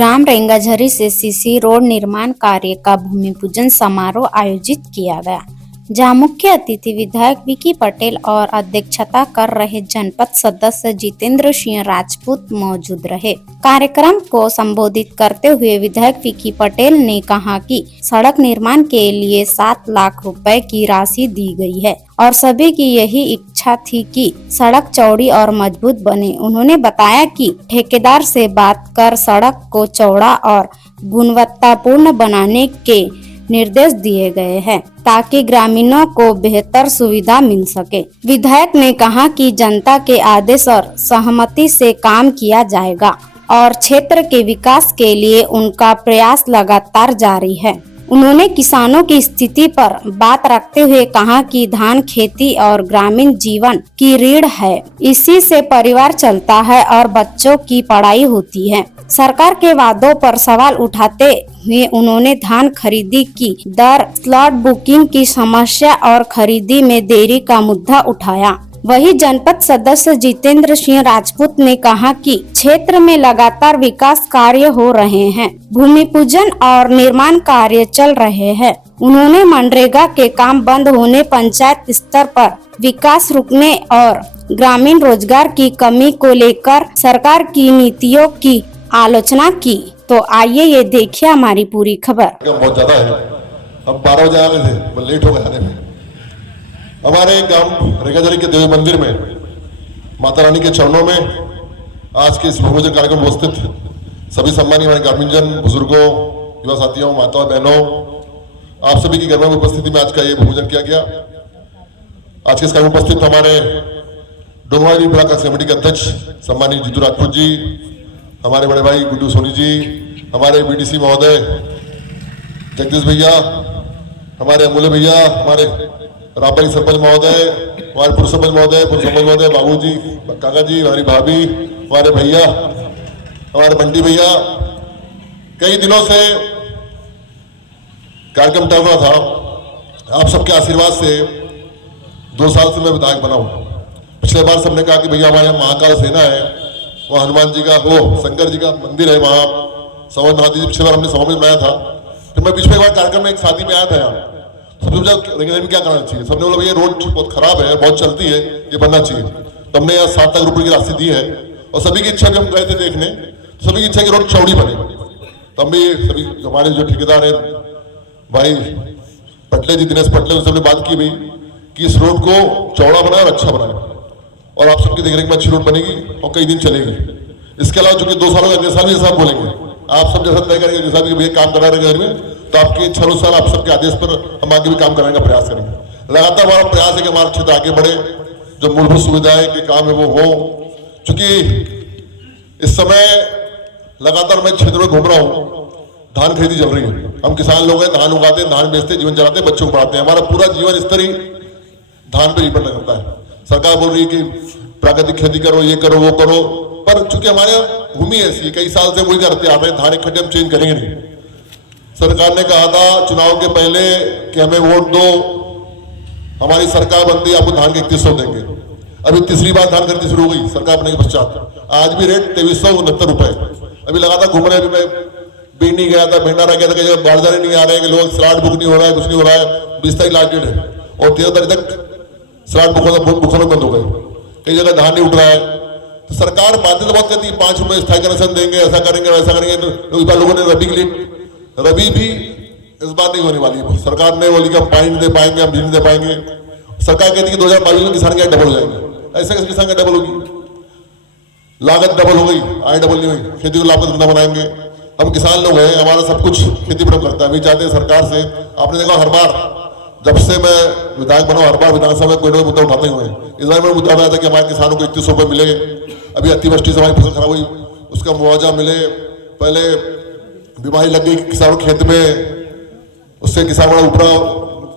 ग्राम रेंगाझरी से CC road निर्माण कार्य का भूमि पूजन समारोह आयोजित किया गया, जहां मुख्य अतिथि विधायक विकी पटेल और अध्यक्षता कर रहे जनपद सदस्य जितेंद्र सिंह राजपूत मौजूद रहे। कार्यक्रम को संबोधित करते हुए विधायक विकी पटेल ने कहा कि सड़क निर्माण के लिए 7 लाख रुपए की राशि दी गई है और सभी की यही इच्छा थी कि सड़क चौड़ी और मजबूत बने। उन्होंने बताया कि ठेकेदार से बात कर सड़क को चौड़ा और गुणवत्तापूर्ण बनाने के निर्देश दिए गए हैं ताकि ग्रामीणों को बेहतर सुविधा मिल सके। विधायक ने कहा कि जनता के आदेश और सहमति से काम किया जाएगा और क्षेत्र के विकास के लिए उनका प्रयास लगातार जारी है। उन्होंने किसानों की स्थिति पर बात रखते हुए कहा कि धान खेती और ग्रामीण जीवन की रीढ़ है, इसी से परिवार चलता है और बच्चों की पढ़ाई होती है। सरकार के वादों पर सवाल उठाते हुए उन्होंने धान खरीदी की दर, स्लॉट बुकिंग की समस्या और खरीदी में देरी का मुद्दा उठाया। वही जनपद सदस्य जितेंद्र सिंह राजपूत ने कहा कि क्षेत्र में लगातार विकास कार्य हो रहे हैं, भूमि पूजन और निर्माण कार्य चल रहे हैं। उन्होंने मनरेगा के काम बंद होने, पंचायत स्तर पर विकास रुकने और ग्रामीण रोजगार की कमी को लेकर सरकार की नीतियों की आलोचना की। तो आइए ये देखिए हमारी पूरी खबर। बहुत ज्यादा है, हम 12 बजे आ रहे थे, लेट हो गए आने में। हमारे गांव रेंगाझरी के देवी मंदिर में माता रानी के चरणों में आज के इस भूमि पूजन कार्यक्रम में उपस्थित सभी सम्मानीय हमारे ग्रामीणजन, बुजुर्गों, युवा साथियों, माताओं, बहनों, आप सभी की घर में उपस्थिति में आज का ये भूमि पूजन किया गया। आज के इस कार्यक्रम में उपस्थित हमारे डोंगरवाड़ी ब्लॉक कमेटी के अध्यक्ष सम्मानीय जीतू राजपूत जी, हमारे बड़े भाई गुड्डू सोनी जी, हमारे बीडीसी महोदय जगदीश भैया, हमारे अमूल्य भैया, हमारे रापरी सरपंच महोदय, हमारे पूर्व सरपंच महोदय, बाबूजी, काका जी, हमारी भाभी, हमारे भैया, हमारे बंटी भैया। कई दिनों से कार्यक्रम चल रहा था। आप सबके आशीर्वाद से 2 साल से मैं विधायक बना हूं। पिछले बार सबने कहा कि भैया हमारे यहाँ महाकाल सेना है, वहाँ हनुमान जी का, वो शंकर जी का मंदिर है, वहाँ समझ बना दीजिए। पिछले बार हमने समझ बनाया था। फिर मैं पिछले बार कार्यक्रम में एक शादी में आया था यहाँ, सबने पूछा रेंगाझरी में क्या करना चाहिए। सबने बोला भैया रोड बहुत खराब है, बहुत चलती है, ये बनना चाहिए। तो हमने यहाँ 7 लाख रुपए की राशि दी है और सभी की इच्छा भी, हम गए थे देखने, सभी की इच्छा की रोड चौड़ी बने। तो हम भी सभी हमारे जो ठेकेदार है भाई पटले जी, दिनेश पटले, उनसे हमने बात की भाई कि इस रोड को चौड़ा बनाए और अच्छा बनाए और आप सबकी देख रेख में अच्छी रोड बनेगी और कई दिन चलेगी। इसके अलावा चूंकि 2 सालों का अगले साल भी जैसा बोलेंगे, आप सब जैसा तय करेंगे, जैसा भी भैया काम करा रहे घर में, तो आपके 6 साल आप सबके आदेश पर हम आगे भी काम कराने का प्रयास करेंगे। लगातार हमारा प्रयास है कि हमारा क्षेत्र आगे बढ़े, जो मूलभूत सुविधाएं के काम है वो हो। चूंकि इस समय लगातार मैं क्षेत्र में घूम रहा हूँ, धान खरीदी चल रही है। हम किसान लोग हैं, धान उगाते हैं, धान बेचते हैं, जीवन चलाते हैं, बच्चों को पढ़ाते हैं। हमारा पूरा जीवन स्तर ही धान पर डिपेंड करता है। सरकार बोल रही है कि प्राकृतिक खेती करो, ये करो, वो करो, पर चूंकि हमारे भूमि ऐसी है, कई साल से वही करते आ रहे हैं, धान इकट्ठे हम चेंज करेंगे नहीं। सरकार ने कहा था चुनाव के पहले कि हमें वोट दो, हमारी सरकार बनती आपको धान के 3100 देंगे। अभी तीसरी बार धान खरीदी शुरू हो गई सरकार बनने के पश्चात। आज भी रेट 2369 रुपए। अभी लगातार घूम रहे हैं। अभी मैं बीनी गया था, भंडारा गया था, कई जगह बारदारे नहीं आ रहे हैं, कि लोग स्लॉट बुक नहीं हो रहा है, कुछ नहीं हो रहा है। 20 तारीख लास्ट डेट है और 13 तारीख तक स्लॉट बुक होना बंद हो गए। कई जगह धान नहीं उठ रहा है। तो सरकार बाध्यता बहुत कहती है, 5 रुपए स्थायी कनेक्शन देंगे, ऐसा करेंगे, वैसा करेंगे। तो इस बार लोगों ने रबी के लिए, रबी भी इस बार नहीं होने वाली। सरकार ने बोली कि हम पानी नहीं दे पाएंगे, हम बिजली नहीं दे पाएंगे। सरकार कहती है कि 2022 में किसान की आय डबल हो जाएंगे। ऐसे कैसे किसान की डबल होगी? लागत डबल हो गई, आय डबल नहीं हुई। खेती को लाभ का धंधा बनाएंगे। हम किसान लोग हैं, हमारा सब कुछ खेती पर करता है। हम चाहते हैं सरकार से, आपने देखा हर बार जब से मैं विधायक बना, हर बार विधानसभा में कोई ना कोई मुद्दा उठाते हुए। इस बार मैंने मुद्दा उठाया था कि हमारे किसानों को 3100 रुपये मिले। अभी अतिवृष्टि से हमारी फसल खराब हुई, उसका मुआवजा मिले। पहले बीमारी लग गई किसानों खेत में, उससे किसान बड़ा उपरा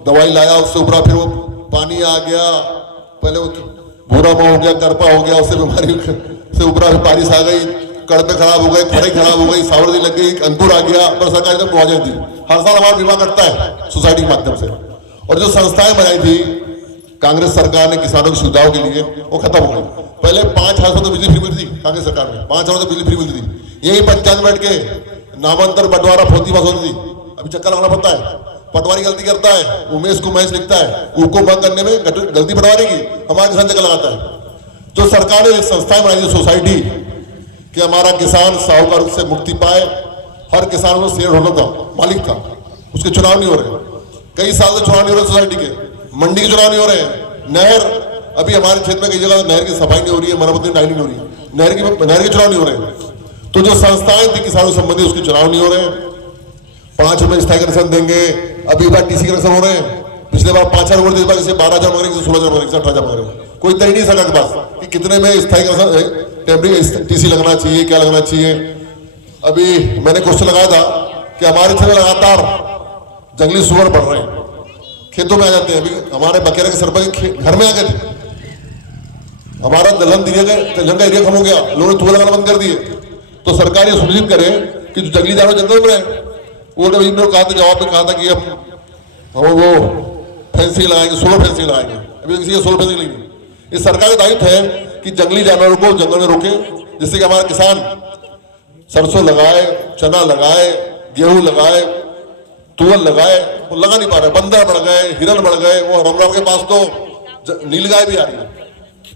दवाई लाया, उससे उपरा फिर वो पानी आ गया, पहले वो भूरा हो गया, करपा हो गया, उससे बीमारी से उपरा बारिश आ गई, कड़पे खराब हो गए, खड़े खराब हो गई, सावरदी लग गई, अंकुर आ गया। पर सरकार ने मुआवजा दी। हर साल हमारा बीमा करता है सोसाइटी के माध्यम से। और जो संस्थाएं बनाई थी कांग्रेस सरकार ने किसानों की सुविधाओं के लिए, वो खत्म हो गई। पहले 5000 तो बिजली फ्री मिलती थी कांग्रेस सरकार में, 5000 तो बिजली फ्री मिलती थी। यही पंचायत बैठ के नामांतर बंटवारा फोती बस होती थी, अभी चक्कर लगाना पड़ता है। पटवारी गलती करता है, उमेश को महेश लिखता है, उसको बंद करने में गलती पटवारी की, हमारे किसान चक्कर लगाता है। तो सरकार ने संस्थाएं बनाई थी सोसाइटी कि हमारा किसान साहूकार से मुक्ति पाए। हर किसान को शेयर होल्डर था, मालिक था, उसके चुनाव नहीं हो रहे, कई साल से चुनाव नहीं हो रहे सोसाइटी के, मंडी के चुनाव नहीं हो रहे हैं। नहर, अभी हमारे क्षेत्र में कई जगह नहर की सफाई नहीं हो रही है, मरम्मत नहीं हो रही है, नहर के चुनाव नहीं हो रहे हैं। तो जो संस्थाएं थी किसानों संबंधी उसके चुनाव नहीं हो रहे हैं। 5 रुपए स्थायी कनेक्शन देंगे, अभी बार टीसी कनेक्शन हो रहे हैं, पिछले बार 5,000 वोट दे, किसी 12,000 मांग रहे, 16,000 मांग रहे, 18,000 मांग रहे। कोई तय नहीं सरकार के पास कि कितने में स्थायी कनेक्शन टेम्परेरी टीसी लगना चाहिए, क्या लगना चाहिए। अभी मैंने क्वेश्चन लगाया था कि हमारे क्षेत्र में लगातार जंगली सुअर बढ़ रहे हैं, खेतों में आ जाते हैं। अभी हमारे बकेरा के सरपंच घर में आ गए थे, हमारा दलहन का एरिया खत्म हो गया, लोगों ने चूहा लगाना बंद कर दिए। तो सरकार ये सुनिश्चित करे कि जो जंगली जानवर जंगल में रहे, वो ने कहा था, जवाब में कहा था कि हम वो फेंसिंग लगाएंगे, सोलर फेंसिंग लगाएंगे। अभी किसी का सोलर फेंसिंग नहीं। इस सरकार का दायित्व है कि जंगली जानवरों को जंगल में रोके, जिससे कि हमारे किसान सरसों लगाए, चना लगाए, गेहूं लगाए, तुअर लगाए, वो लगा नहीं पा रहे। बंदर बढ़ गए, हिरन बढ़ गए, वो रमराम के पास तो नीलगाय भी आ रही है।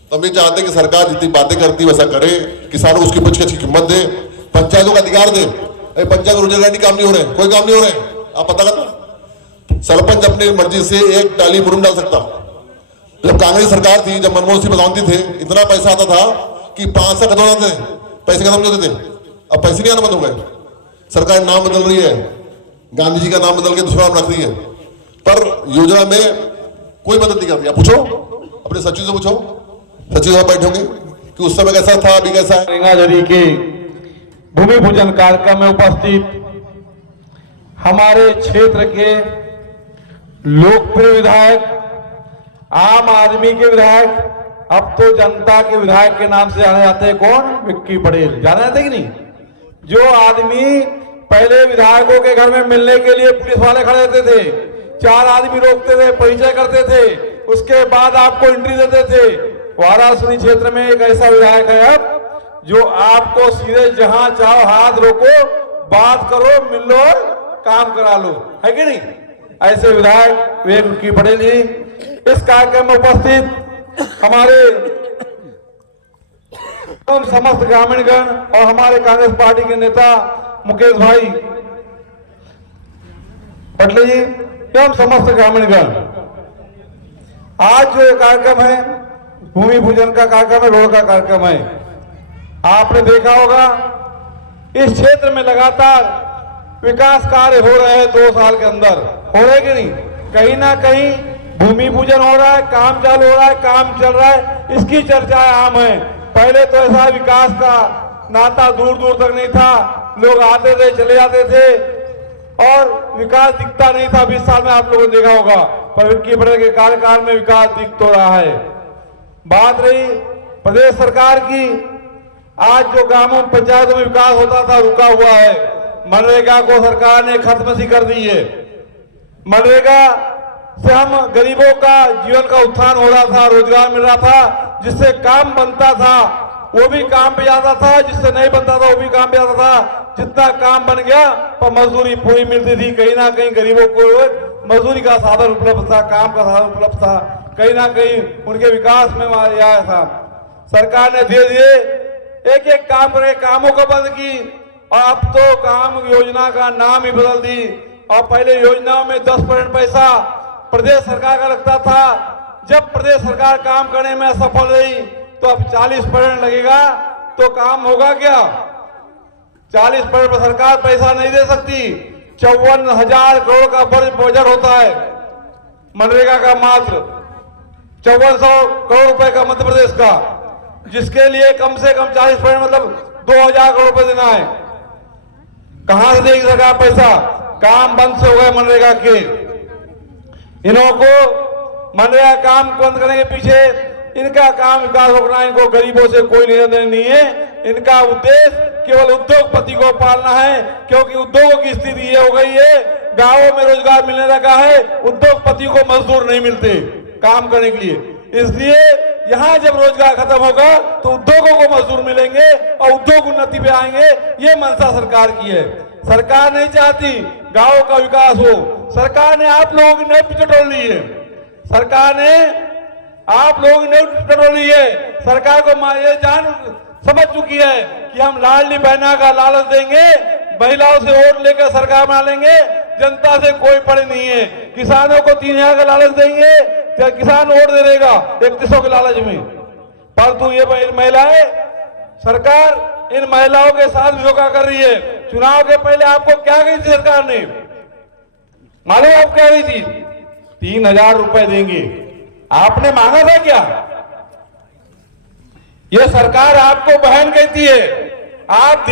तो हम ये चाहते हैं कि सरकार जितनी बातें करती है वैसा करे, किसानों को उसकी उपज की कीमत दे, पंचायतों का अधिकार दे। पंचायत रोजगार काम नहीं हो रहे, कोई काम नहीं हो रहे, आप पता करना। सरपंच अपनी मर्जी से एक डाली मुरुम डाल सकता। जब कांग्रेस सरकार थी, जब मनमोहन सिंह प्रधानमंत्री थे, इतना पैसा आता था कि 5 से खत्म होते थे, पैसे खत्म होते थे। अब पैसे नहीं आना बंद हो गए। सरकार नाम बदल रही है, गांधी जी का नाम बदल के दूसरा नाम रख रही है, पर योजना में कोई मदद नहीं कर रही। पूछो अपने सचिव से, पूछो सचिव साहब बैठे होंगे कि उस समय कैसा था, अभी कैसा है। गंगाजरी के भूमि पूजन कार्यक्रम में उपस्थित हमारे क्षेत्र के लोकप्रिय विधायक, आम आदमी के विधायक, अब तो जनता के विधायक के नाम से जाने जाते हैं, कौन? विक्की पटेल। जाने जाते कि नहीं? जो आदमी पहले विधायकों के घर में मिलने के लिए पुलिस वाले खड़े रहते थे, 4 आदमी रोकते थे, परिचय करते थे, उसके बाद आपको एंट्री देते थे। वाराणसी क्षेत्र में एक ऐसा विधायक है अब जो आपको सीधे जहां चाहो हाथ रोको, बात करो, मिल लो, काम करा लो, है कि नहीं? ऐसे विधायक विक्की पटेल जी इस कार्यक्रम में उपस्थित हमारे समस्त ग्रामीणगण और हमारे कांग्रेस पार्टी के नेता मुकेश भाई पटले जी एवं समस्त ग्रामीणगण, आज जो कार्यक्रम है भूमि पूजन का कार्यक्रम है, रोड का कार्यक्रम है। आपने देखा होगा इस क्षेत्र में लगातार विकास कार्य हो रहे हैं 2 साल के अंदर, हो रहे कि नहीं? कहीं ना कहीं भूमि पूजन हो रहा है, काम चालू हो रहा है, काम चल रहा है, इसकी चर्चाएं आम है। पहले तो ऐसा विकास का नाता दूर दूर तक नहीं था, लोग आते थे चले जाते थे और विकास दिखता नहीं था। 20 साल में आप लोगों ने देखा होगा, पर विक्की पटेल के कार्यकाल में विकास दिख तो रहा है। बात रही प्रदेश सरकार की, आज जो ग्रामों पंचायतों में विकास होता था रुका हुआ है। मनरेगा को सरकार ने खत्म सी कर दी है। मनरेगा से हम गरीबों का जीवन का उत्थान हो रहा था, रोजगार मिल रहा था, जिससे काम बनता था वो भी काम पे जाता था, जिससे नहीं बनता था वो भी काम पे जाता था। जितना काम बन गया पर मजदूरी पूरी मिलती थी। कहीं ना कहीं गरीबों को मजदूरी का साधन उपलब्ध था, काम का साधन उपलब्ध था, कहीं ना कहीं उनके विकास में आया था। सरकार ने धीरे धीरे एक एक काम करके कामों को बंद की और अब तो काम योजना का नाम ही बदल दी। और पहले योजनाओं में 10% पैसा प्रदेश सरकार का लगता था। जब प्रदेश सरकार काम करने में असफल रही तो अब 40% लगेगा, तो काम होगा क्या? 40% पर सरकार पैसा नहीं दे सकती। 54,000 करोड़ का बजट होता है मनरेगा का, मात्र 5400 करोड़ रुपए का मध्य प्रदेश का, जिसके लिए कम से कम 40% मतलब 2,000 करोड़ रुपए देना है। कहां से देगी सरकार पैसा? काम बंद से हो गए मनरेगा के। इन्हों को मनरेगा काम बंद करने के पीछे इनका काम विकास रोकना, इनको गरीबों से कोई लेना देना नहीं है। इनका उद्देश्य केवल उद्योगपति को पालना है, क्योंकि उद्योगों की स्थिति ये हो गई है, गांवों में रोजगार मिलने लगा है, उद्योगपति को मजदूर नहीं मिलते काम करने के लिए। इसलिए यहाँ जब रोजगार खत्म होगा तो उद्योगों को मजदूर मिलेंगे और उद्योग उन्नति पे आएंगे। ये मंशा सरकार की है। सरकार नहीं चाहती गांव का विकास हो। सरकार ने आप लोगों की नेप टटोल ली है। सरकार ने आप लोगों की नेप टटोल ली है। सरकार को ये जान समझ चुकी है कि हम लाडली बहना का लालच देंगे, महिलाओं से वोट लेकर सरकार बना लेंगे, जनता से कोई पड़े नहीं है। किसानों को 3000 का लालच देंगे, किसान वोट दे देगा 3100 के लालच में। परंतु ये महिलाएं, सरकार इन महिलाओं के साथ भी धोखा कर रही है। चुनाव के पहले आपको क्या कही थी सरकार ने, मालूम आप क्या कही थी? 3000 रुपए देंगे। आपने मांगा था क्या? ये सरकार आपको बहन कहती है। आप